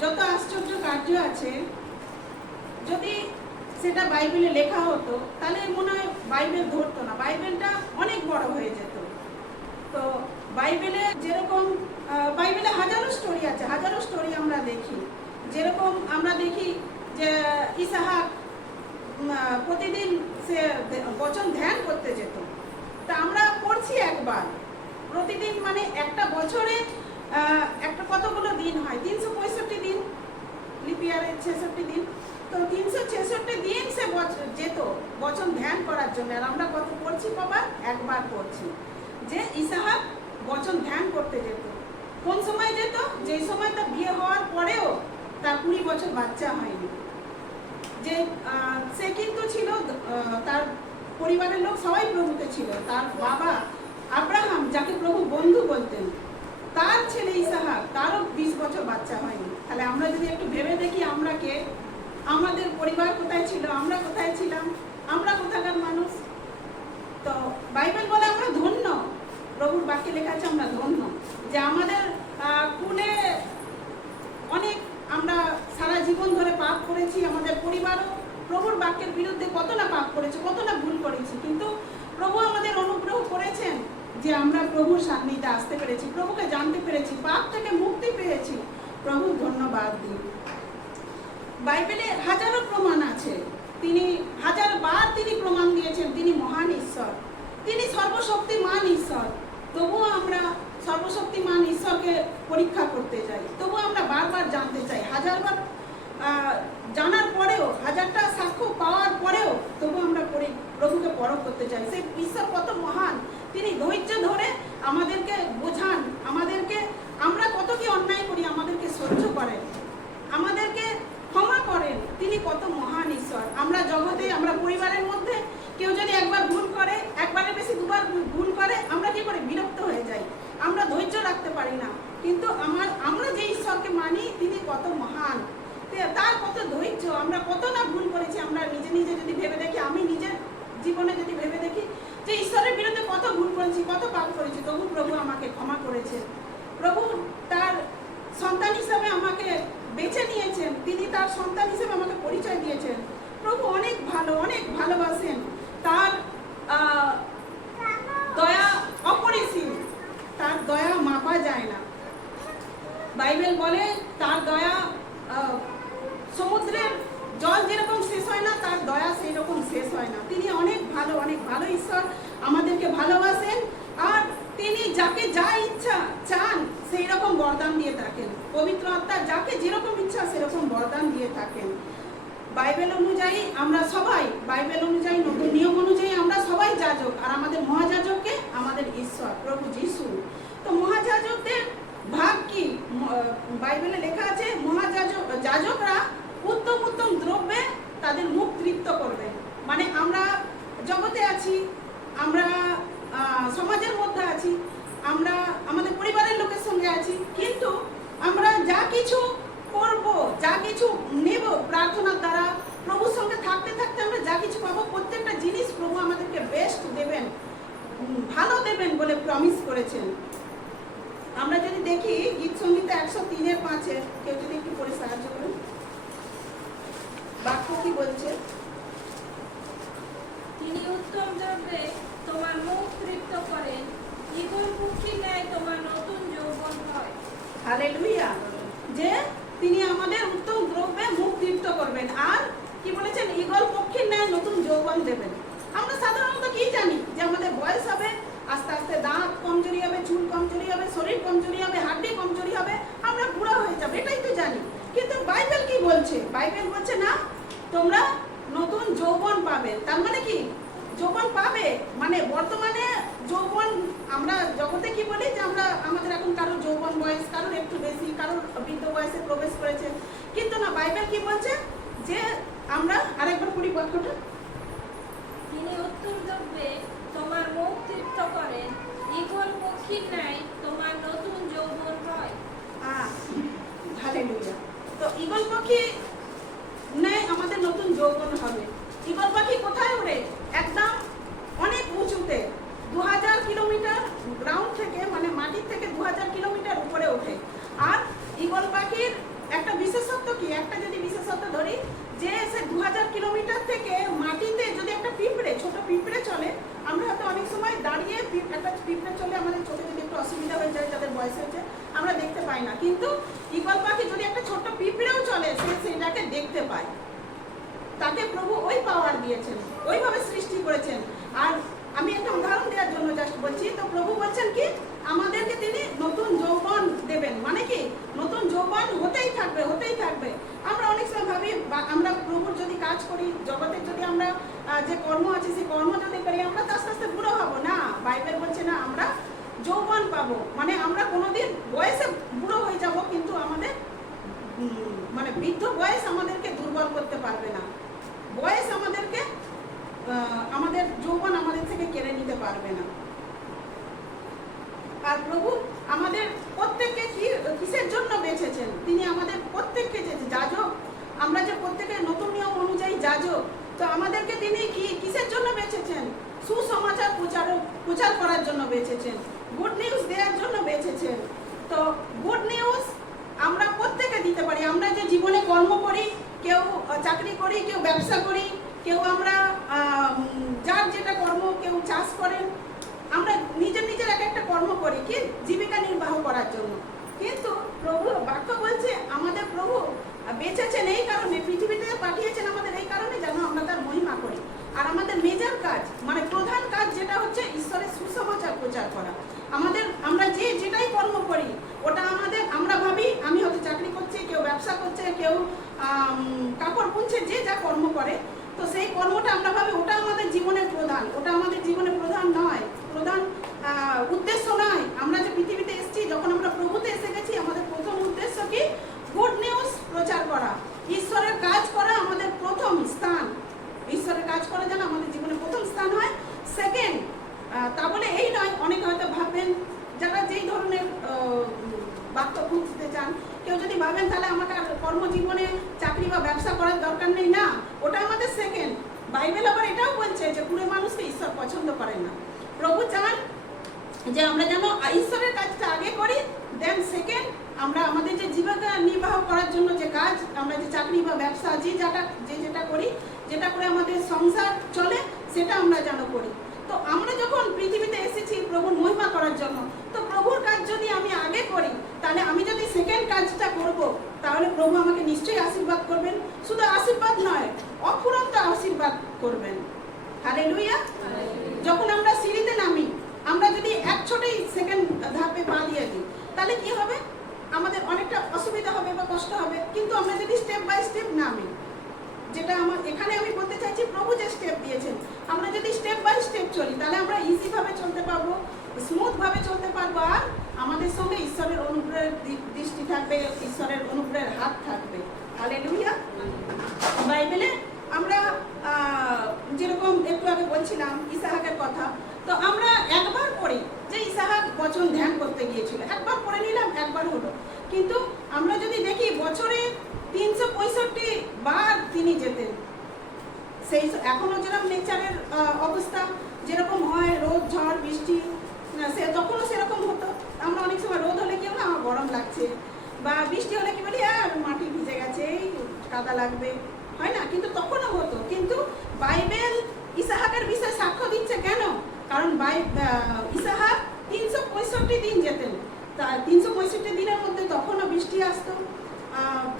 যত আশ্চর্য কার্য আছে, যদি সেটা বাইবেলে লেখা হতো, তাহলে মনে হয় বাইবেল ধরতো না। বাইবেলটা অনেক বড় হয়ে যেত। তো বাইবেলে যেরকম বাইবেলে হাজারো স্টোরি আছে, হাজারো স্টোরি আমরা দেখি। যেরকম আমরা দেখি যে ইসাহাক প্রতিদিন সে বচন ধ্যান করতে যেত। তা আমরা পড়ছি একবার। প্রতিদিন মানে একটা বছরে একটা কতগুলো দিন হয়। তিনশো পঁয়ষট্টি দিন লিপিয়ারে ছেষট্টি দিন। তো তিনশো ছেষট্টি দিন সে যেত, বচন ধ্যান করার জন্য। আর আমরা কত পড়ছি বাবা? একবার পড়ছি। যে ইসাহাক বচন ধ্যান করতে যেত। কোন সময় যেত? যে সময় তার বিয়ে হওয়ার পরেও তার কুড়ি বছর বাচ্চা হয়নি। যে সে কিন্তু ছিল তার পরিবারের লোক সবাই প্রভুতে ছিল। তার বাবা আব্রাহাম, যাকে প্রভু বন্ধু বলতেন তার ছেলে ইসাহাক তারও বিশ বছর বাচ্চা হয়নি। তাহলে আমরা যদি একটু ভেবে দেখি আমরা কে? আমাদের পরিবার কোথায় ছিল? আমরা কোথায় ছিলাম? আমরা কোথাকার মানুষ? তো বাইবেল বলে আমরা ধন্য। প্রভুর বাক্যে লেখা আছে আমরা ধন্য। যে আমাদের কুলে অনেক আমরা সারা জীবন ধরে পাপ করেছি, আমাদের পরিবারও প্রভুর বাক্যের বিরুদ্ধে কত না পাপ করেছে কত না ভুল করেছি। কিন্তু প্রভু আমাদের অনুগ্রহ করেছেন। যে আমরা প্রভুর সান্নিধ্যে আসতে পেরেছি, প্রভুকে জানতে পেরেছি, পাপ থেকে মুক্তি পেয়েছি। প্রভু ধন্যবাদ দিই বাইবেলে হাজারো প্রমাণ আছে। তিনি হাজার বার তিনি প্রমাণ দিয়েছেন, তিনি মহান ঈশ্বর। তিনি সর্বশক্তিমান ঈশ্বর। তবুও আমরা সর্বশক্তিমান ঈশ্বরকে পরীক্ষা করতে চাই। তবুও আমরা বারবার জানতে চাই। হাজারবার জানার পরেও, হাজারটা সাক্ষ্য পাওয়ার পরেও তবু আমরা পরি- প্রভুকে পরখ করতে চাই। সেই ঈশ্বর কত মহান তিনি ধৈর্য ধরে আমাদেরকে বোঝান, আমাদেরকে, আমরা কত কি অন্যায় করি, আমাদেরকে সহ্য করেন, আমাদেরকে ক্ষমা করেন। তিনি কত মহান ঈশ্বর। আমরা জগতে, আমরা পরিবারের মধ্যে কেউ যদি একবার ভুল করে, একবারের বেশি দুবার ভুল- করে, আমরা কি করে বিরক্ত হয়ে যাই? আমরা ধৈর্য রাখতে পারি না। কিন্তু আমার, আমরা যে ঈশ্বরকে মানি, তিনি কত মহান। তার কত ধৈর্য। আমরা কত না ভুল করেছি, আমরা নিজে নিজে যদি ভেবে দেখি, আমি নিজের জীবনে যদি ভেবে দেখি যে ঈশ্বরের বিরুদ্ধে কত ভুল করেছি, কত পাপ করেছি, তবু প্রভু আমাকে ক্ষমা করেছে প্রভু তার সন্তান হিসাবে আমাকে বেছে নিয়েছেন, তিনি তার সন্তান হিসেবে আমাকে পরিচয় দিয়েছেন। প্রভু অনেক ভালো, অনেক ভালোবাসেন। তার দয়া অপরিসীম, তার দয়া মাপা যায় না। বাইবেল বলে তার দয়া সমুদ্রের জল যেরকম শেষ হয় না, তার দয়া সেই রকম শেষ হয় না। তিনি অনেক ভালো অনেক ভালো ঈশ্বর, আমাদেরকে ভালোবাসেন, আর তিনি যাকে যা ইচ্ছা চান সেই রকম বরদান দিয়ে থাকেন। পবিত্র আত্মা যাকে যেরকম ইচ্ছা সেরকম বরদান দিয়ে থাকেন। বাইবেল অনুযায়ী আমরা সবাই, বাইবেল অনুযায়ী, নতুন নিয়ম অনুযায়ী আমরা সবাই যাজক, আর আমাদের মহাযাজককে আমাদের ঈশ্বর, প্রভু যিশু। তো মহাযাজকদের ভাগ কি? বাইবেলে লেখা আছে, মহাযাজক, যাজকরা উত্তম উত্তম দ্রব্যে তাদের মুখ তৃপ্ত করবে। মানে আমরা জগতে আছি, আমরা সমাজের মধ্যে আছি, আমরা আমাদের পরিবারের লোকের সঙ্গে আছি, কিন্তু আমরা যা কিছু করব, যা কিছু নেব প্রার্থনার দ্বারা, প্রভুর সঙ্গে থাকতে থাকতে আমরা যা কিছু পাবো, প্রত্যেকটা জিনিস প্রভু আমাদেরকে বেস্ট দেবেন ভালো দেবেন বলে প্রমিস করেছেন। আমরা যদি দেখি, গীত সঙ্গীতে একশো তিনের পাঁচে, কেউ যদি একটু করে সাহায্য করেন। কি বলছে তিনি উত্তম দ্রব্যে তোমার মুখ তৃপ্ত করেন। ঈগল পক্ষী ন্যায় তোমার নতুন যৌবন হয়। হালেলুয়া। যে তিনি আমাদের উত্তম দ্রব্যে মুখ তৃপ্ত করবেন। আর কি বলেছেন? ঈগল পক্ষীর ন্যায় নতুন যৌবন দেবেন। আমরা সাধারণত কি জানি? যে আমাদের বয়স হবে আস্তে আস্তে দাঁত কমজোরি হবে চুল কমজোরি হবে শরীর কমজোরি হবে হাড্ডি কমজোরি হবে আমরা বুড়া হয়ে যাবে এটাই তো জানি। কিন্তু বাইবেল কি বলছে? বাইবেল বলছে না তোমরা নতুন যৌবন পাবে। তার মানে কি? যৌবন পাবে। মানে বর্তমানে যৌবন আমরা জগতে কি বলি? যে আমরা আমাদের এখন কারোর যৌবন বয়স কারোর একটু বেশি কারোর বৃদ্ধ বয়সে প্রবেশ করেছে। কিন্তু না বাইবেল কি বলছে? যে আমরা আরেকবার পড়ি বাক্যটা তিনি উত্তম দ্রব্যে তোমার মুখ তৃপ্ত করেন ঈগল পক্ষীর ন্যায় তোমার নতুন যৌবন হয়। হালেলুয়া। তো ঈগল পাখি ন্যায় আমাদের নতুন যৌবন হবে। ঈগল পাখি কোথায় উড়ে একদম অনেক উঁচুতে। দু হাজার কিলোমিটার গ্রাউন্ড থেকে মানে মাটির থেকে দু হাজার কিলোমিটার উপরে ওঠে। আর ঈগল পাখির একটা বিশেষত্ব কি? একটা যদি বিশেষত্ব ধরি, যে সে দু হাজার কিলোমিটার থেকে মাটিতে যদি একটা পিঁপড়ে, ছোট পিঁপড়ে চলে, আমরা হয়তো অনেক সময় দাঁড়িয়ে একটা পিঁপড়ে চলে আমাদের চোখে যদি একটু অসুবিধা হয়ে যায়, তাদের বয়স হয়েছে আমরা দেখতে পাই না। কিন্তু ঈগল পাখি যদি চলে সে সেটাকে দেখতে পায় তাকে প্রভু ওই পাওয়ার দিয়েছেন, ওইভাবে সৃষ্টি করেছেন। আর আমি একটা উদাহরণ দেওয়ার জন্য জাস্ট বলছি, তো প্রভু বলছেন কি, আমাদেরকে তিনি নতুন যৌবন দেবেন। মানে কি? নতুন যৌবন হতেই থাকবে হতেই থাকবে। আমরা অনেক সময় ভাবি আমরা প্রভুর যদি কাজ করি, জগতের যদি আমরা যে কর্ম আছে, সেই কর্ম যদি করি, আমরা তো আস্তে আস্তে বুড়ো হব। না, বাইবেল বলছে না, আমরা যৌবন পাবো। মানে আমরা কোনোদিন বয়সে বুড়ো হয়ে যাব, কিন্তু আমাদের মানে বৃদ্ধ বয়স আমাদেরকে দুর্বল করতে পারবে না। বয়স আমাদেরকে আমাদের যৌবন আমাদের থেকে কেড়ে নিতে পারবে না। আর প্রভু আমাদের প্রত্যেককে কি, কিসের জন্য বেছেছেন তিনি আমাদের প্রত্যেককে যে, যাজক, আমরা যে প্রত্যেকের নতুন নিয়ম অনুযায়ী যাজক, তো আমাদেরকে তিনি কি, কিসের জন্য বেঁচেছেন? সুসমাচার প্রচার প্রচার করার জন্য বেঁচেছেন। গুড নিউজ দেওয়ার জন্য বেঁচেছেন। তো গুড নিউজ আমরা দিতে পারি। আমরা যে জীবনে কর্ম করি, কেউ চাকরি করি, কেউ ব্যবসা করি, কেউ আমরা যার যেটা কর্ম কেউ চাষ করেন, আমরা নিজের নিজের এক একটা কর্ম করি, কি? জীবিকা নির্বাহ করার জন্য। কিন্তু প্রভু, বাক্য বলছে, আমাদের প্রভু বেঁচেছেন এই কারণে, পৃথিবীতে পাঠিয়েছেন আমাদের এই কারণে যেন আমরা তার মহিমা করি। আর আমাদের মেজর কাজ মানে প্রধান কাজ যেটা হচ্ছে, ঈশ্বরের সুসমাচার প্রচার করা। আমাদের, আমরা যে যেটাই কর্ম করি, ওটা আমাদের, আমরা ভাবি, আমি হয়তো চাকরি করছি, কেউ ব্যবসা করছে, কেউ কাপড় বুনছে, যে যা কর্ম করে, তো সেই কর্মটা আমরা ভাবি, ওটা আমাদের জীবনের প্রধান ওটা আমাদের জীবনের প্রধান নয় প্রধান আহ, উদ্দেশ্য নয় আমরা যে পৃথিবীতে এসেছি যখন আমরা প্রভুতে এসে গেছি আমাদের প্রথম উদ্দেশ্য কি গুড নিউজ প্রচার করা ঈশ্বরের কাজ করা আমাদের প্রথম স্থান ঈশ্বরের কাজ করা যেন আমাদের জীবনে প্রথম স্থান হয় সেকেন্ড তা বলে এই নয় অনেকে হয়তো ভাববেন যারা যেই ধরনের আহ, বাক্য খুঁজতে চান কেউ যদি ভাবেন তাহলে আমাকে আর কর্মজীবনে চাকরি বা ব্যবসা করার দরকার নেই না ওটা আমাদের সেকেন্ড বাইবেল আবার এটাও বলছে যে পুরো মানুষকে ঈশ্বর পছন্দ করেন না প্রভু চান যে আমরা যেন ঈশ্বরের কাজটা আগে করি দেন সেকেন্ড আমরা আমাদের যে জীবিকা নির্বাহ করার জন্য যে কাজ আমরা যে চাকরি বা ব্যবসা যে যেটা যে যেটা করি যেটা করে আমাদের সংসার চলে সেটা আমরা যেন করি তো আমরা যখন পৃথিবীতে এসেছি প্রভুর মহিমা করার জন্য তো প্রভুর কাজ যদি আমি আগে করি তাহলে আমি যদি সেকেন্ড কাজটা করব, তাহলে প্রভু আমাকে নিশ্চয়ই আশীর্বাদ করবেন। শুধু আশীর্বাদ নয়, অফুরন্ত আশীর্বাদ করবেন। হালেলুয়া যখন আমরা সিঁড়িতে নামি, আমরা যদি এক ছোটেই সেকেন্ড ধাপে পা দিয়ে দিই, তাহলে কি হবে? আমাদের অনেকটা অসুবিধা হবে বা কষ্ট হবে, কিন্তু আমরা যদি স্টেপ বাই স্টেপ নামি, যেটা আমার, এখানে আমি বলতে চাইছি, প্রভু যে স্টেপ দিয়েছেন, আমরা যদি স্টেপ বাই স্টেপ চলি, তাহলে আমরা ইজি ভাবে চলতে পারব স্মুথভাবে চলতে পারব, আর আমাদের সঙ্গে ঈশ্বরের অনুগ্রহের দৃষ্টি থাকবে, ঈশ্বরের অনুগ্রহের হাত থাকবে। হালেলুয়া বাইবেলে আমরা যেরকম একটু আগে বলছিলাম ইসাহাকের কথা, তো আমরা একবার পড়ি, যে ইসাহাক বচন ধ্যান করতে গিয়েছিল, একবার পড়ে নিলাম, একবার হলো। কিন্তু আমরা যদি দেখি বছরে তিনশো পঁয়ষট্টি বার তিনি যেতেন। সেই এখনও যেরকম নেচারের অবস্থা, যেরকম হয়, রোদ, ঝড়, বৃষ্টি সে তখনও সেরকম হতো। আমরা অনেক সময় রোদ হলে কি আমার গরম লাগছে। বা বৃষ্টি হলে কি বলি আর মাটি ভিজে গেছে, এই কাদা লাগবে। হয় না? কিন্তু তখনও হতো। কিন্তু বাইবেল ইসাহাকের বিষয়ে সাক্ষ্য দিচ্ছে কেন? কারণ বাই ইসাহাক তিনশো পঁয়ষট্টি দিন যেতেন। তা তিনশো পঁয়ষট্টি দিনের মধ্যে তখনও বৃষ্টি আসতো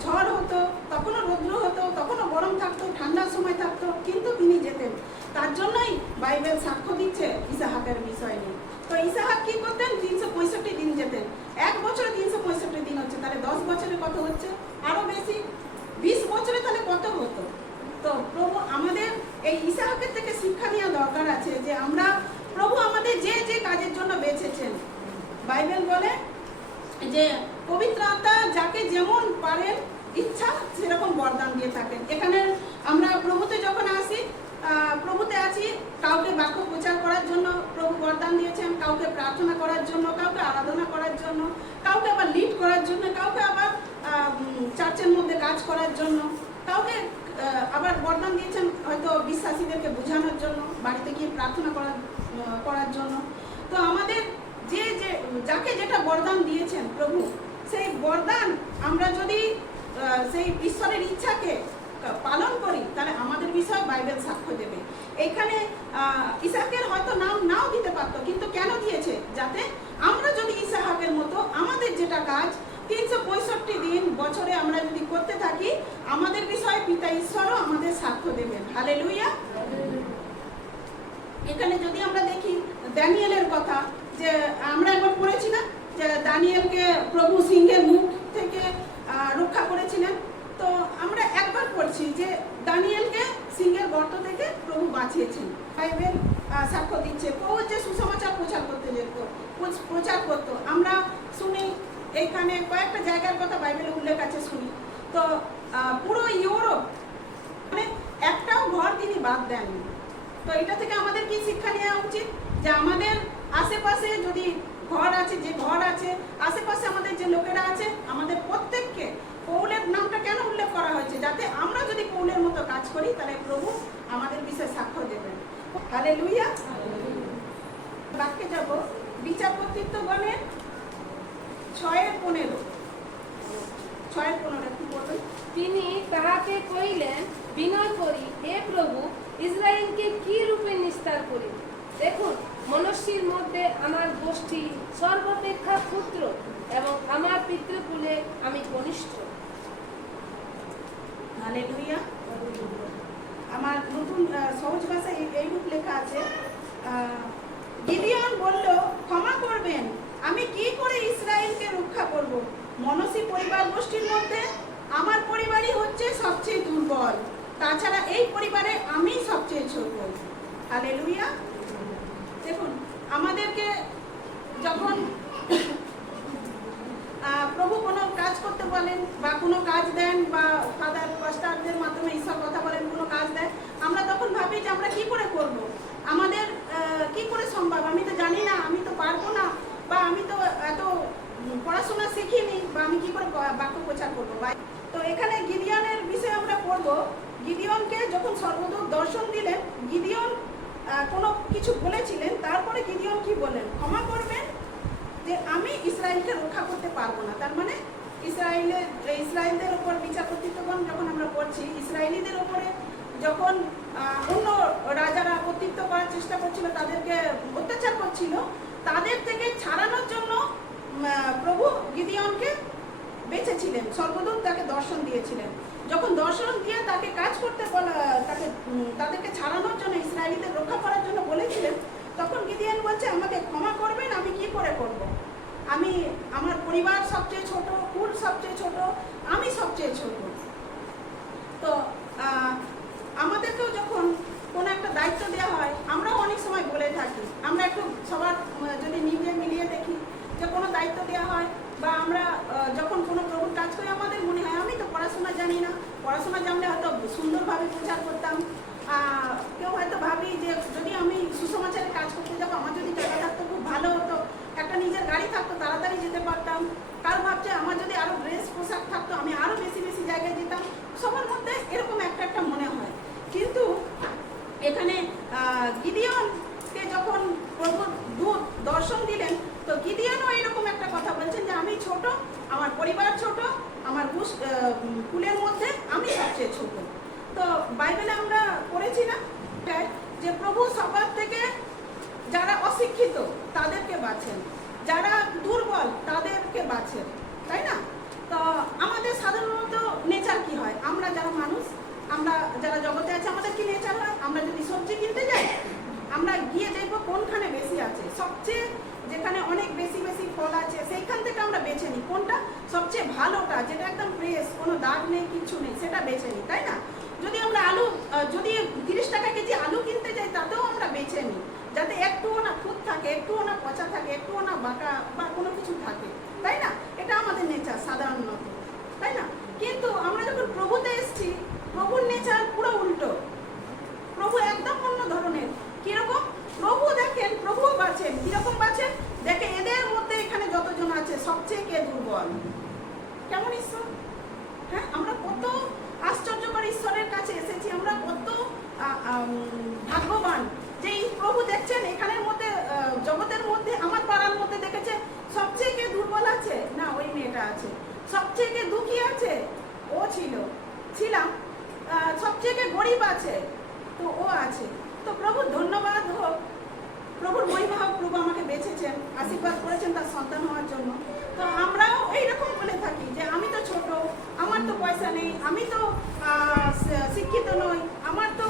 ঝড় হতো, তখনও রৌদ্র হতো, তখনও গরম থাকতো ঠান্ডার সময় থাকতো, কিন্তু তিনি যেতেন। তার জন্যই বাইবেল সাক্ষ্য দিচ্ছে ইসাহাকের বিষয় নিয়ে। তো ইসাহাক কি করতেন? তিনশো পঁয়ষট্টি দিন যেতেন। এক বছরে তিনশো পঁয়ষট্টি দিন হচ্ছে। তাহলে দশ বছরে কত হচ্ছে? আরও বেশি। বিশ বছরে তাহলে কত হতো? তো প্রভু আমাদের এই ইসাহাকের থেকে শিক্ষা নেওয়া দরকার আছে যে আমরা প্রভু আমাদের যে যে কাজের জন্য বেছেছেন বাইবেল বলে যে পবিত্র আত্মা যাকে যেমন পারেন ইচ্ছা সেরকম বরদান দিয়ে থাকেন। এখানে আমরা প্রভুতে যখন আসি প্রভুতে আছি। কাউকে বাক্য প্রচার করার জন্য প্রভু বরদান দিয়েছেন। কাউকে প্রার্থনা করার জন্য, কাউকে আরাধনা করার জন্য, কাউকে আবার লিড করার জন্য, কাউকে আবার চার্চের মধ্যে কাজ করার জন্য, কাউকে আবার বরদান দিয়েছেন হয়তো বিশ্বাসীদেরকে বোঝানোর জন্য, বাড়িতে গিয়ে প্রার্থনা করার করার জন্য। তো আমাদের যে যে, যাকে যেটা বরদান দিয়েছেন প্রভু, সেই বরদান আমরা যদি সেই ঈশ্বরের ইচ্ছাকে পালন করি তাহলে আমাদের বিষয়ে বাইবেল সাক্ষ্য দেবে। এখানে আহ, ইসাহাকের হয়তো নাম নাও দিতে পারতো কিন্তু কেন দিয়েছে? যাতে আমরা যদি ইসাহাকের মতো প্রত্যেকটা কাজ তিনশো পঁয়ষট্টি দিন বছরে আমরা যদি করতে থাকি আমাদের বিষয়ে পিতা ঈশ্বরও আমাদের সাক্ষ্য দেবেন। হালে এখানে যদি আমরা দেখি দানিয়েলের কথা যে আমরা একবার পড়েছি না যে দানিয়েলকে প্রভু সিংহের মুখ থেকে রক্ষা করেছিলেন। তো আমরা একবার পড়ছি যে দানিয়েলকে সিংহের গর্ত থেকে প্রভু বাঁচিয়েছেন। বাইবেল সাক্ষ্য দিচ্ছে। প্রভু যে সুসমাচার প্রচার করতে যেত প্রচার করতো। আমরা শুনি, এইখানে কয়েকটা জায়গার কথা বাইবেলে উল্লেখ আছে শুনি। তো পুরো ইউরোপ মানে একটাও ঘর তিনি বাদ দেননি। তো এটা থেকে আমাদের কি শিক্ষা নেওয়া উচিত? যে আমাদের আশেপাশে যদি ঘর আছে, যে ঘর আছে, আশেপাশে আমাদের যে লোকেরা আছে, আমাদের প্রত্যেককে পৌলের নামটা কেন উল্লেখ করা হয়েছে? যাতে আমরা যদি পৌলের মতো কাজ করি, তাহলে প্রভু আমাদের বিষয়ে সাক্ষ্য দেবেন। তাহলে লুইয়া বাক্যে যাব। বিচার কর্তৃত্বগণের ছয়ের পনেরো। ছয়ের পনেরো কি বলবেন তিনি তাহাকে কহিলেন, বিনয় করি, হে প্রভু, ইসরায়েলকে কি রূপে নিস্তার করি? দেখুন মনস্বীর মধ্যে আমার গোষ্ঠী সর্বাপেক্ষা ক্ষুদ্র এবং আমার পিতৃকুলে আমি কনিষ্ঠ। হালেলুয়া আমার নতুন সহজ ভাষায় এই- এইরূপ লেখা আছে গিদিয়ন বলল, ক্ষমা করবেন। আমি কি করে ইসরায়েলকে রক্ষা করব? মনসী পরিবার গোষ্ঠীর মধ্যে আমার পরিবারই হচ্ছে সবচেয়ে দুর্বল। তাছাড়া এই পরিবারে আমি সবচেয়ে ছোট। হালেলুয়া দেখুন, আমাদেরকে যখন প্রভু কোনো কাজ করতে বলেন বা কোনো কাজ দেন বা ফাদার পাস্টারদের মাধ্যমে ঈশ্বর কথা বলেন কোনো কাজ দেন আমরা তখন ভাবি যে আমরা কি করে করব আমাদের আহ, কি করে সম্ভব আমি তো জানি না আমি তো পারব না বা আমি তো এত উম, পড়াশোনা শিখিনি বা আমি কি করে ব- বাক্য প্রচার করব বা তো এখানে গিদিয়নের বিষয়ে আমরা পড়ব গিদিয়নকে যখন সর্বদূর দর্শন দিলেন গিদিয়ন আহ, কোনো কিছু বলেছিলেন তারপরে গিদিয়ন কি বলেন ক্ষমা করবেন যে আমি ইসরায়েলকে রক্ষা করতে পারব না তার মানে ইসরায়েলের ইসরায়েলদের ওপর বিচার কর্তৃত্বগণ যখন আমরা পড়ছি, ইসরায়েলিদের ওপরে যখন অন্য রাজারা কর্তৃত্ব করার চেষ্টা করছিল, তাদেরকে অত্যাচার করছিল, তাদের থেকে ছাড়ানোর জন্য প্রভু গিদিয়নকে বেঁচেছিলেন, সর্বদূত তাকে দর্শন দিয়েছিলেন। যখন দর্শন দিয়ে তাকে কাজ করতে তাকে তাদেরকে ছাড়ানোর জন্য, ইসরায়েলিদের রক্ষা করার জন্য বলেছিলেন, তখন গিদিয়ান বলছে আমাকে ক্ষমা করবেন আমি কি করে করব। আমি আমার পরিবার সবচেয়ে ছোট কুল সবচেয়ে ছোট আমি সবচেয়ে ছোট তো আহ, আমাদেরকেও যখন কোনো একটা দায়িত্ব দেওয়া হয় আমরাও অনেক সময় বলে থাকি আমরা একটু সবার উম, যদি নিজে মিলিয়ে দেখি যে কোনো দায়িত্ব দেওয়া হয় বা আমরা আহ, যখন কোনো প্রভুর কাজ করি আমাদের মনে হয় আমি তো পড়াশোনা জানি না পড়াশোনা জানলে হয়তো সুন্দরভাবে প্রচার করতাম আহ, কেউ হয়তো ভাবি যে যদি আমি সুসমাচারের কাজ করতে যাব আমার যদি টাকা থাকতো খুব ভালো হতো একটা নিজের গাড়ি থাকতো তাড়াতাড়ি যেতে পারতাম কার ভাবছে আমার যদি আরও ড্রেস পোশাক থাকতো আমি আরও বেশি বেশি জায়গায় যেতাম সবার মধ্যে এরকম একটা একটা মনে হয় কিন্তু এখানে আহ, গিদিয়নকে যখন প্রভুর দূত দর্শন দিলেন তো গিদিয়নও এরকম একটা কথা বলছেন যে আমি ছোট আমার পরিবার ছোট আমার গোস- আহ, উম, কুলের মধ্যে আমি সবচেয়ে ছোট। তো বাইবেলে আমরা পড়েছি না যে প্রভু সবার থেকে যারা অশিক্ষিত, তাদেরকে বাছেন যারা দুর্বল, তাদেরকে বাছেন তাই না? তো আমাদের সাধারণত নেচার কি হয়? আমরা যারা মানুষ, আমরা যারা জগতে আছে, আমাদের কি নেচার হয়? আমরা যদি সবজি কিনতে যাই, আমরা গিয়ে দেখব কোনখানে বেশি আছে। সবচেয়ে যেখানে অনেক বেশি বেশি ফল আছে, সেইখান থেকে আমরা বেছে নিই। কোনটা সবচেয়ে ভালোটা, যেটা একদম ফ্রেশ কোনো দাগ নেই, কিছু নেই, সেটা বেছে নিই, তাই না? যদি আমরা আলু যদি তিরিশ টাকা কেজি আলু কিনতে যাই, তাতেও আমরা বেছে নিই। যাতে একটুও না খুঁত থাকে, একটুও না পচা থাকে, একটুও না বাঁকা বা কোনো কিছু থাকে, তাই না? এটা আমাদের নেচার সাধারণত, তাই না? কিন্তু আমরা যখন প্রভুতে এসেছি, প্রভুর নেচার পুরো উল্টো। প্রভু একদম অন্য ধরনের। কীরকম? বাঁচেন কীরকম বাঁচেন দেখে এদের মধ্যে এখানে যতজন আছে, সবচেয়ে কে দুর্বল? কেমন ঈশ্বর? হ্যাঁ আমরা কত আশ্চর্যকর ঈশ্বরের কাছে এসেছি, আমরা কত ভাগ্যবান যে এই প্রভু দেখছেন, এখানের মধ্যে জগতের মধ্যে, আমার পাড়ার মধ্যে দেখেছে, সবচেয়ে কে দুর্বল আছে? না, ওই মেয়েটা আছে। সবচেয়ে কে দুঃখী আছে? ও ছিল। ছিলাম। সবচেয়ে গরিব আছে? তো ও আছে। তো প্রভু ধন্যবাদ হোক। প্রভুর মহিমা প্রভু আমাকে বেঁচেছেন, আশীর্বাদ করেছেন তার সন্তান হওয়ার জন্য। তো আমরাও এইরকম বলে থাকি যে আমি তো ছোট, আমার তো পয়সা নেই, আমি তো শিক্ষিত নই, আমার তো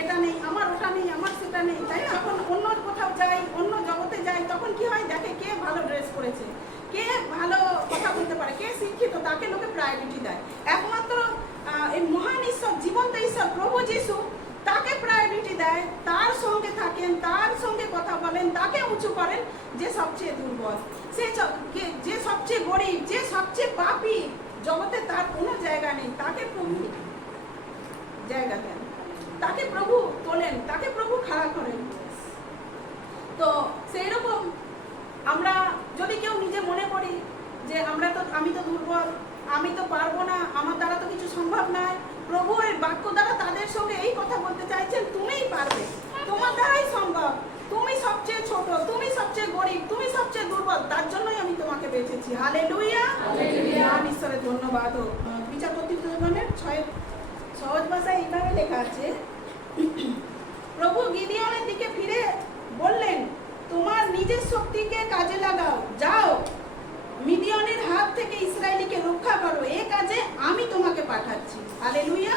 এটা নেই, আমার ওটা নেই, আমার সেটা নেই। তাই না? এখন অন্য কোথাও যাই, অন্য জগতে যাই, তখন কি হয়? দেখে কে ভালো ড্রেস করেছে কে ভালো কথা বলতে পারে, কে শিক্ষিত, তাকে লোকে প্রায়োরিটি দেয়। একমাত্র এই মহান ঈশ্বর, জীবন্ত ঈশ্বর, প্রভু যিশু দেয়, তার সঙ্গে থাকেন, তার সঙ্গে কথা বলেন, তাকে উঁচু করেন যে সবচেয়ে দুর্বল। সে যে সবচেয়ে গরিব, যে সবচেয়ে পাপী, জগতে তার কোনো জায়গা নেই। তাকে প্রভু জায়গা দেন। তাকে প্রভু তোলেন, তাকে প্রভু খাড়া করেন। তো সেই রকম আমরা যদি কেউ নিজে মনে করি যে আমরা তো, আমি তো দুর্বল, আমি তো পারব না, আমার দ্বারা তো কিছু সম্ভব নয় প্রভু এর বাক্য দ্বারা তাদের সঙ্গে এই কথা বলতে চাইছেন তুমিই পারবে। তোমার দ্বারাই সম্ভব। তুমি সবচেয়ে ছোট তুমি সবচেয়ে গরিব তুমি সবচেয়ে দুর্বল তার জন্যই আমি তোমাকে বেঁচেছি। হালে লুইয়া ঈশ্বরের ধন্যবাদ। হোক। বিচারপতি জীবনের ছয় সহজ ভাষায় এইভাবে লেখা আছে প্রভু গিদিয়নের দিকে ফিরে বললেন তোমার নিজের শক্তিকে কাজে লাগাও। যাও মিডিয়নের হাত থেকে ইসরায়েলিকে রক্ষা করো। এ কাজে আমি তোমাকে পাঠাচ্ছি। হালেলুইয়া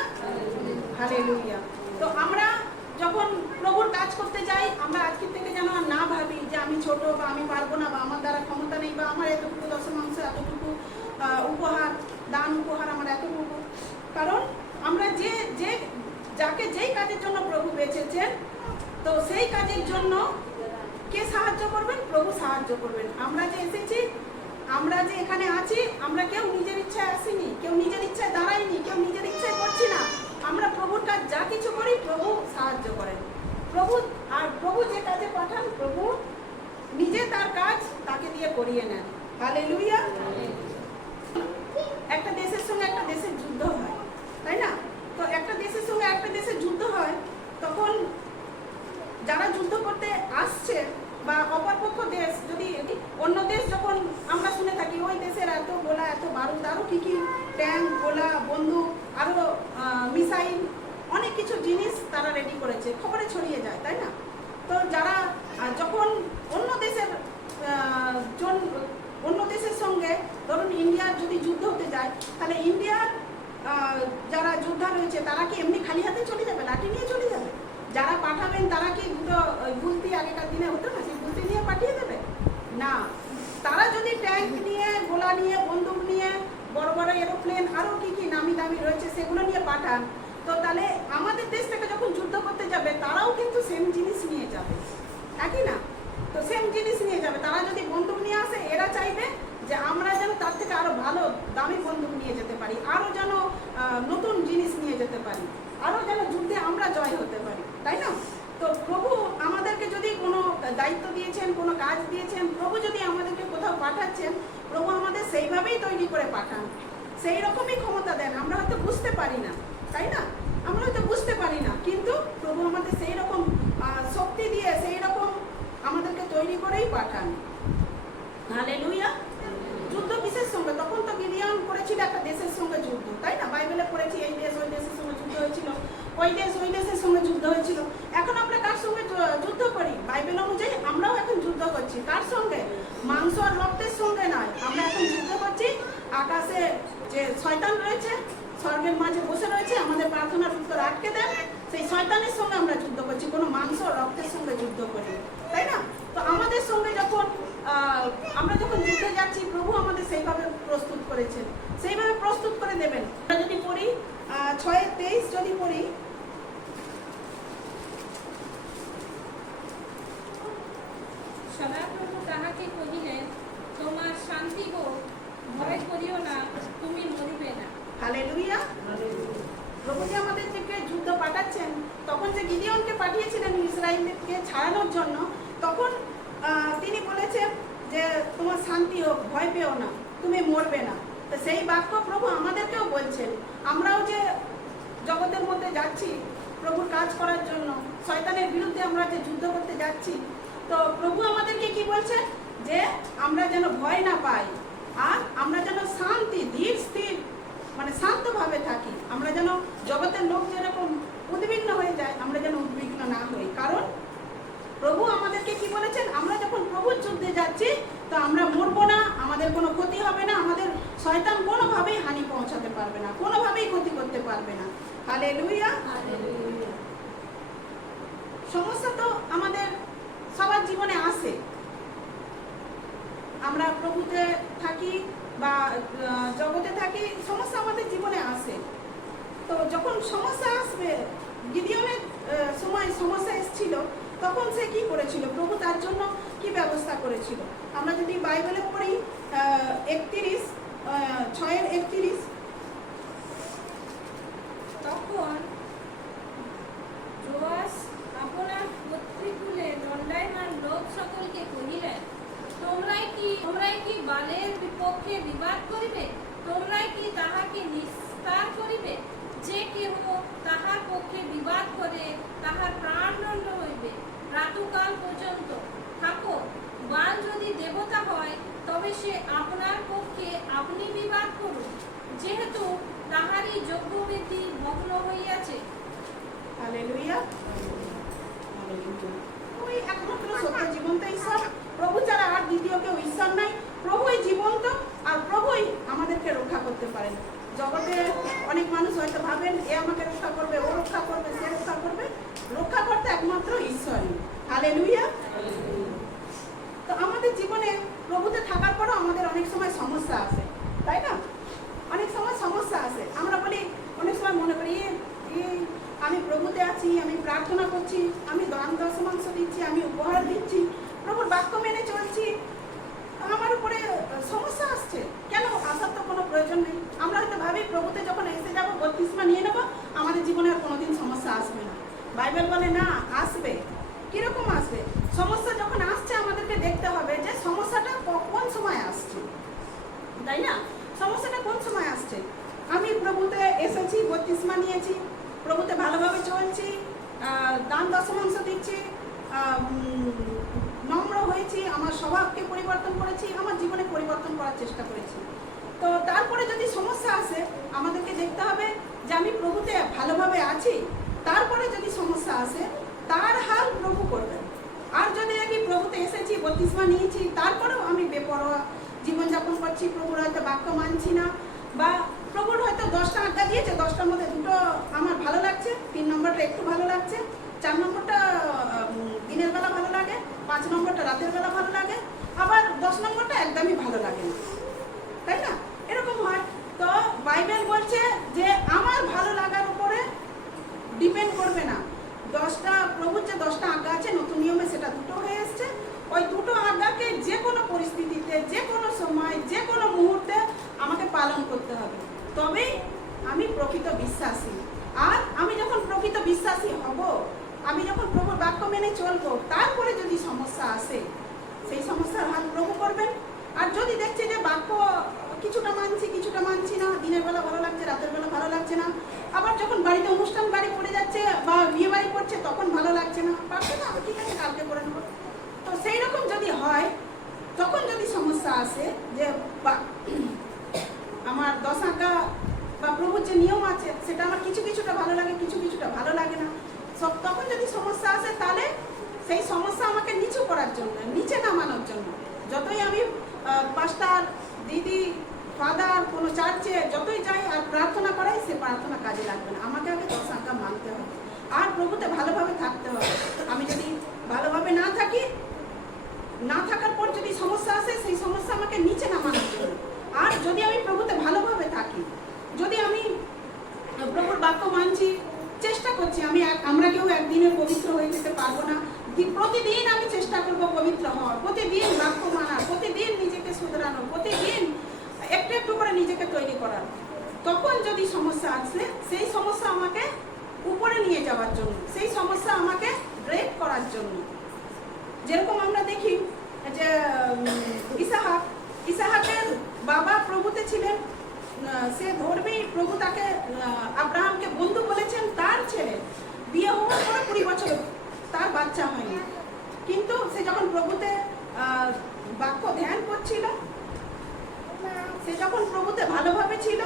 হালেলুইয়া তো আমরা যখন প্রভুর কাজ করতে যাই, আমরা আজকের থেকে যেন না ভাবি যে আমি ছোট বা আমি পারব না বা আমার দ্বারা ক্ষমতা নেই বা আমার এতটুকু দশমাংশ এতটুকু উপহার, দান, উপহার আমার এতটুকু। কারণ আমরা যে যে, যাকে যেই কাজের জন্য প্রভু বেঁচেছেন, তো সেই কাজের জন্য কে সাহায্য করবেন? প্রভু সাহায্য করবেন। আমরা যে এসেছি আমরা যে এখানে আছি, আমরা কেউ নিজের ইচ্ছায় আসিনি, কেউ নিজের ইচ্ছায় দাঁড়াইনি কেউ নিজের ইচ্ছায় করছি না। আমরা প্রভুর কাজ যা কিছু করি, প্রভু সাহায্য করেন। প্রভু, আর প্রভু যে কাজে পাঠান, প্রভু নিজে তার কাজ তাকে দিয়ে করিয়ে নেন। হালেলুয়া একটা দেশের সঙ্গে একটা দেশের যুদ্ধ হয় তাই না তো একটা দেশের সঙ্গে একটা দেশের যুদ্ধ হয় তখন যারা যুদ্ধ করতে আসছে বা অপরপক্ষ দেশ যদি অন্য দেশ যখন আমরা শুনে থাকি ওই দেশের এত গোলা এত বারুদ আরও কী কী ট্যাঙ্ক গোলা বন্দুক আরও মিসাইল অনেক কিছু জিনিস তারা রেডি করেছে খবরে ছড়িয়ে যায় তাই না তো যারা আহ, যখন অন্য দেশের আহ, জন অন্য দেশের সঙ্গে ধরুন ইন্ডিয়ার যদি যুদ্ধ হতে যায় তাহলে ইন্ডিয়ার আহ, যারা যোদ্ধা রয়েছে তারা কি এমনি খালি হাতে চলে যাবে লাঠি নিয়ে চলে যাবে যারা পাঠাবেন তারা কি দুটো ওই গুলতি আগেকার দিনে হতো না সেই গুলতি নিয়ে পাঠিয়ে দেবে না তারা যদি ট্যাঙ্ক নিয়ে গোলা নিয়ে বন্দুক নিয়ে বড় বড় এরোপ্লেন আরও কি কি নামি দামি রয়েছে সেগুলো নিয়ে পাঠান তো তাহলে আমাদের দেশ থেকে যখন যুদ্ধ করতে যাবে, তারাও কিন্তু সেম জিনিস নিয়ে যাবে। একই না? তো সেম জিনিস নিয়ে যাবে। তারা যদি বন্দুক নিয়ে আসে, এরা চাইবে যে আমরা যেন তার থেকে আরও ভালো দামি বন্দুক নিয়ে যেতে পারি, আরও যেন নতুন জিনিস নিয়ে যেতে পারি, আরও যেন যুদ্ধে আমরা জয় হতে পারি, তাই না? তো প্রভু আমাদেরকে যদি কোনো দায়িত্ব দিয়েছেন, কোনো কাজ দিয়েছেন, প্রভু যদি আমাদেরকে কোথাও পাঠাচ্ছেন, প্রভু আমাদের সেইভাবেই তৈরি করে পাঠান। সেই রকমই ক্ষমতা দেন, আমরা হয়তো বুঝতে পারি না, তাই না? আমরা হয়তো বুঝতে পারি না, কিন্তু প্রভু আমাদের সেই রকম শক্তি দিয়ে সেই রকম আমাদেরকে তৈরি করেই পাঠান। হালেলুয়া। যুদ্ধ কিসের সঙ্গে? তখন তো গিলিয়ন করেছিল একটা দেশের সঙ্গে যুদ্ধ, তাই না? বাইবেলে পড়েছি, এই দেশ, ওই দেশের সঙ্গে যুদ্ধ হয়েছিল, ওই দেশ, ওই দেশের সঙ্গে যুদ্ধ হয়েছিল। এখন আমরা কার সঙ্গে যুদ্ধ করি? বাইবেল অনুযায়ী আমরাও এখন যুদ্ধ করছি। কার সঙ্গে? মাংস আর রক্তের সঙ্গে নয়। আমরা এখন যুদ্ধ করছি। আকাশে যে শয়তান রয়েছে স্বর্গের মাঝে বসে রয়েছে, আমাদের প্রার্থনার উত্তর আটকে দেন। সেই শয়তানের সঙ্গে আমরা যুদ্ধ করছি, কোনো মাংস রক্তের সঙ্গে যুদ্ধ করি তাই না? তো আমাদের সঙ্গে যখন আমরা যখন যুদ্ধে যাচ্ছি, প্রভু আমাদের সেইভাবে প্রস্তুত করেছেন। সেইভাবে প্রস্তুত করে দেবেন। আমরা যদি পড়ি ছয়ের তেইশ যদি পড়ি, সদাপ্রভু তাহাকে কহিলেন, তোমার শান্তি হোক, ভয় করিও না, তুমি হালেলুয়া। প্রভু যে আমাদেরকে যুদ্ধ পাঠাচ্ছেন। তখন যে গিদিয়নকে পাঠিয়েছিলেন ইসরায়েলকে ছাড়ানোর জন্য, তখন তিনি বলেছেন যে, তোমার শান্তি হোক, ভয় পেও না, তুমি মরবে না। তো সেই বাক্য প্রভু আমাদেরকেও বলছেন। আমরাও যে জগতের মধ্যে যাচ্ছি, প্রভুর কাজ করার জন্য, শয়তানের বিরুদ্ধে আমরা যে যুদ্ধ করতে যাচ্ছি, তো প্রভু আমাদেরকে কি বলছেন? যে, আমরা যেন ভয় না পাই, আর আমরা যেন শান্তি, ধীর স্থির মানে শান্তভাবে থাকি। আমরা যেন জগতের লোক যেরকম উদ্বিগ্ন হয়ে যায় আমরা যেন উদ্বিগ্ন না হই। কারণ প্রভু আমাদেরকে কি বলেছেন? আমরা যখন প্রভুর যুদ্ধে যাচ্ছি তো আমরা মরবো না আমাদের কোনো ক্ষতি হবে না আমাদের শয়তান কোনোভাবেই হানি পৌঁছাতে পারবে না কোনোভাবেই ক্ষতি করতে পারবে না। হালে লুইয়া সমস্যা তো আমাদের সবার জীবনে আসে আমরা প্রভুতে থাকি বা জগতে থাকি, সমস্যা আমাদের জীবনে আসে তো যখন সমস্যা আসবে, গিদিয়নের সময় সমস্যা এসেছিল, তখন সে কি করেছিল? প্রভু তার জন্য কি ব্যবস্থা করেছিল? আমরা যদি বাইবেলে পড়ি একত্রিশ ছয়ের একত্রিশ। তখন জোয়াস আপনার কর্তৃকুলে দণ্ডায়মান লোক সকলকে কহিলেন তোমরাই কি বালের বিপক্ষে বিবাদ করিবে? তোমরাই কি তাহাকে নিস্তার করিবে? যে কেহ তাহার পক্ষে বিবাদ করে তাহার প্রাণদণ্ড হইবে। রাতুকাল পর্যন্ত থাকো। বাল যদি দেবতা হয় তবে সে আপনার পক্ষে আপনি বিবাদ করুন। যেহেতু তাহারই যজ্ঞবেদী ভগ্ন হইয়াছে। হালেলুয়া ওই একমাত্র সত্য জীবন্ত ঈশ্বর প্রভু ছাড়া আর দ্বিতীয় কেউ ঈশ্বর নাই, প্রভুই জীবন্ত আর প্রভুই আমাদেরকে রক্ষা করতে পারেন। জগতে অনেক মানুষ হয়তো ভাবেন এ আমাকে রক্ষা করবে ও রক্ষা করবে সে রক্ষা করবে রক্ষা করতে একমাত্র ঈশ্বরই হালেলুয়া তো আমাদের জীবনে প্রভুতে থাকার পরও আমাদের অনেক সময় সমস্যা আসে তাই না অনেক সময় সমস্যা আসে আমরা বলি অনেক সময় মনে করি "এ, এ, আমি প্রভুতে আছি আমি প্রার্থনা করছি আমি দান দশমাংশ দিচ্ছি আমি উপহার দিচ্ছি প্রভুর বাক্য মেনে চলছি আমার উপরে সমস্যা আসছে কেন আসার তো কোনো প্রয়োজন নেই আমরা হয়তো ভাবি প্রভুতে যখন এসে যাব বত্রিশমা নিয়ে নেব আমাদের জীবনে আর কোনোদিন সমস্যা আসবে না বাইবেল বলে না আসবে কীরকম আসবে সমস্যা যখন আসছে আমাদেরকে দেখতে হবে যে সমস্যাটা ক- কোন সময় আসছে তাই না সমস্যাটা কোন সময় আসছে আমি প্রভুতে এসেছি বত্রিশমা নিয়েছি প্রভুতে ভালোভাবে চলছি আহ, দান দশমাংশ দিচ্ছি আহ, উম, নম্র হয়েছি আমার স্বভাবকে পরিবর্তন করেছি, আমার জীবনে পরিবর্তন করার চেষ্টা করেছি। তো তারপরে যদি সমস্যা আসে, আমাদেরকে দেখতে হবে যে আমি প্রভুতে ভালোভাবে আছি। তারপরে যদি সমস্যা আসে, তার হাল প্রভু করবেন আর যদি আমি প্রভুতে এসেছি, বত্রিশমা নিয়েছি, তারপরেও আমি বেপরোয়া জীবনযাপন করছি, প্রভুর হয়তো বাক্য মানছি না, বা প্রভুর হয়তো দশটা আড্ডা দিয়েছে, দশটার মধ্যে দুটো আমার ভালো লাগছে, তিন নম্বরটা একটু ভালো লাগছে, চার নম্বরটা দিনের বেলা ভালো লাগে পাঁচ নম্বরটা রাতের বেলা ভালো লাগে, আবার দশ নম্বরটা একদমই ভালো লাগে না। তাই না? এরকম হয়। তো বাইবেল বলছে যে আমার ভালো লাগার উপরে ডিপেন্ড করবে না। দশটা, প্রভুর যে দশটা আজ্ঞা আছে, নতুন নিয়মে সেটা দুটো হয়ে এসছে। ওই দুটো আজ্ঞাকে যে কোনো পরিস্থিতিতে, যে কোনো সময়, যে কোনো মুহূর্তে আমাকে পালন করতে হবে। তবেই আমি প্রকৃত বিশ্বাসী। আর আমি যখন প্রকৃত বিশ্বাসী হব আমি যখন প্রভুর বাক্য মেনে চলবো, তারপরে যদি সমস্যা আসে, সেই সমস্যার হাল প্রভু করবেন। আর যদি দেখছি যে বাক্য কিছুটা মানছি কিছুটা মানছি না, দিনের বেলা ভালো লাগছে, রাতের বেলা ভালো লাগছে না, আবার যখন বাড়িতে অনুষ্ঠান বাড়ি পড়ে যাচ্ছে বা বিয়ে বাড়ি করছে, তখন ভালো লাগছে না পারছে না আমি ঠিক আছে, কালকে করে নেব। তো সেই রকম যদি হয়, তখন যদি সমস্যা আসে যে আমার দশ আঁকা বা প্রভুর যে নিয়ম আছে, সেটা আমার কিছু কিছুটা ভালো লাগে, কিছু কিছুটা ভালো লাগে না তখন যদি সমস্যা আসে, তাহলে সেই সমস্যা আমাকে নিচু করার জন্য, নিচে নামানোর জন্য। যতই আমি পাস্টার দিদি ফাদার কোনো চার্চে যতই যাই, আর প্রার্থনা করাই, সে প্রার্থনা কাজে লাগবে না। আমাকে আগে দশ আজ্ঞা মানতে হবে। আর প্রভুতে ভালোভাবে থাকতে হবে। আমি যদি ভালোভাবে না থাকি, না থাকার পর যদি সমস্যা আসে, সেই সমস্যা আমাকে নিচে নামানোর জন্য। আর যদি আমি প্রভুতে ভালোভাবে থাকি, যদি আমি প্রভুর বাক্য মানছি করছি আমি আমরা কেউ একদিনে পবিত্র হয়ে যেতে পারব না। প্রতিদিন আমি চেষ্টা করব পবিত্র হওয়ার। প্রতিদিন বাক্য মানার প্রতিদিন নিজেকে শুধরানো, প্রতিদিন একটু একটু করে নিজেকে তৈরি করার। তখন যদি সমস্যা আসে, সেই সমস্যা আমাকে উপরে নিয়ে যাওয়ার জন্য, সেই সমস্যা আমাকে ব্রেক করার জন্য। যেরকম আমরা দেখি যে ইসাহাক ইসাহাকের বাবা প্রভুতে ছিলেন। সে ধর্মী প্রভু তাকে আব্রাহামকে বন্ধু বলেছেন, তার ছেলে। বিয়ে হওয়ার পরে কুড়ি বছর তার বাচ্চা হয়নি। কিন্তু সে যখন প্রভুতে বাক্য ধ্যান করছিল, সে যখন প্রভুতে ভালোভাবে ছিল,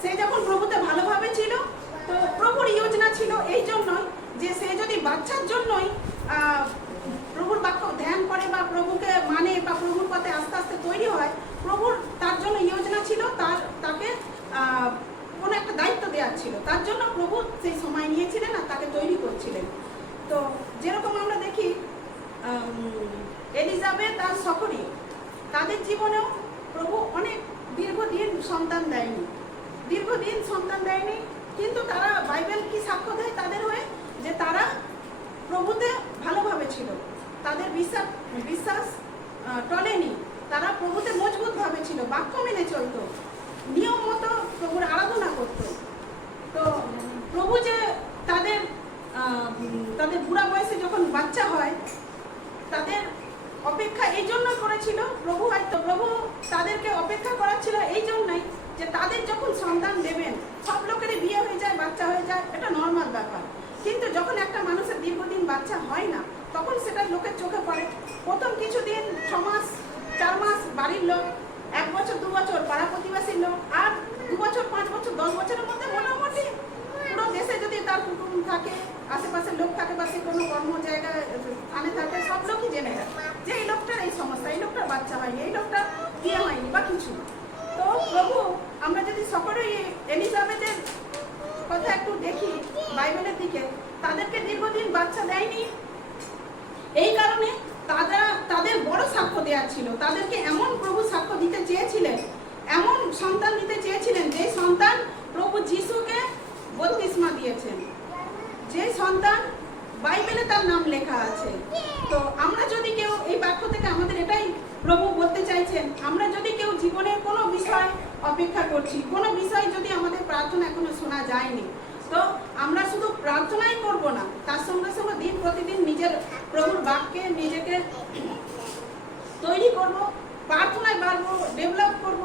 সে যখন প্রভুতে ভালোভাবে ছিল, তো প্রভুর যোজনা ছিল এই জন্যই যে সে যদি বাচ্চার জন্যই প্রভুর বাক্য ধ্যান করে বা প্রভুকে মানে বা প্রভুর পথে আস্তে আস্তে তৈরি হয় প্রভুর তার জন্য যোজনা ছিল, তার, তাকে কোনো একটা দায়িত্ব দেওয়ার ছিল। তার জন্য প্রভু সেই সময় নিয়েছিলেন আর তাকে তৈরি করছিলেন। তো যেরকম আমরা দেখি এলিজাবেথ আর সকরি তাদের জীবনেও প্রভু অনেক দীর্ঘদিন সন্তান দেয়নি। দীর্ঘদিন সন্তান দেয়নি, কিন্তু তারা বাইবেল কি সাক্ষ্য দেয় তাদের হয়ে? যে তারা প্রভুতে ভালোভাবে ছিল। তাদের বিশ্বাস বিশ্বাস টলেনি। তারা প্রভুতে মজবুতভাবে ছিল, বাক্য মেনে চলতো, নিয়ম মতো প্রভুর আরাধনা করতো। তো প্রভু যে তাদের তাদের বুড়া বয়সে যখন বাচ্চা হয়, তাদের অপেক্ষা এই জন্য করেছিল, প্রভু হয়তো, প্রভু তাদেরকে অপেক্ষা করাচ্ছিল এই জন্যই যে তাদের যখন সন্তান দেবেন, সব লোকেরই বিয়ে হয়ে যায়, বাচ্চা হয়ে যায়, এটা নর্মাল ব্যাপার। কিন্তু যখন একটা মানুষের দীর্ঘদিন বাচ্চা হয় না, তখন সেটা লোকের চোখে পড়ে। প্রথম কিছুদিন ছ মাস চার মাস বাড়ির লোক, এক বছর, দু বছর পাড়া প্রতিবেশীর লোক, আর দু বছর, পাঁচ বছর, দশ বছরের মধ্যে মোটামুটি পুরো দেশে যদি তার কুটুম থাকে, আশেপাশের লোক থাকে বা সে কোনো কর্ম জায়গায় স্থানে থাকে, সব লোকই জেনে যায় যে এই লোকটার এই সমস্যা, এই লোকটার বাচ্চা হয়নি, এই লোকটার বিয়ে হয়নি বা কিছু। তো প্রভু, আমরা যদি সকলেই এলিজাবেথের কথা একটু দেখি বাইবেলের দিকে, তাদেরকে দীর্ঘদিন বাচ্চা দেয়নি। এই কারণে তারা তাদের বড় সাক্ষ্য দেওয়া ছিল। তাদেরকে এমন প্রভু সাক্ষ্য দিতে চেয়েছিলেন, এমন সন্তান দিতে চেয়েছিলেন, যে সন্তান প্রভু যিশুকে বত্রিসমা দিয়েছেন। যে সন্তান বাইবেলে তার নাম লেখা আছে। তো আমরা যদি কেউ এই বাক্য থেকে আমাদের এটাই প্রভু বলতে চাইছেন, আমরা যদি কেউ জীবনের কোনো বিষয় অপেক্ষা করছি, কোনো বিষয় যদি আমাদের প্রার্থনা এখনও শোনা যায়নি তো আমরা শুধু প্রার্থনাই করব না তার সঙ্গে সঙ্গে দিন প্রতিদিন নিজের প্রভুর বাক্যে নিজেকে তৈরি করব প্রার্থনায় বাড়বো ডেভেলপ করব।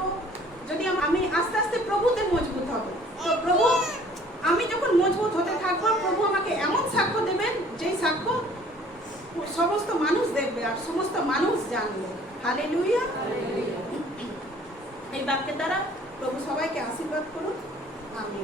যদি আমি আস্তে আস্তে প্রভুতে মজবুত হব তো প্রভু আমি যখন মজবুত হতে থাকব প্রভু আমাকে এমন সাক্ষ্য দেবেন যেই সাক্ষ্য সমস্ত মানুষ দেখবে আর সমস্ত মানুষ জানবে। হালে এই বাক্যের দ্বারা প্রভু সবাইকে আশীর্বাদ করুন আমি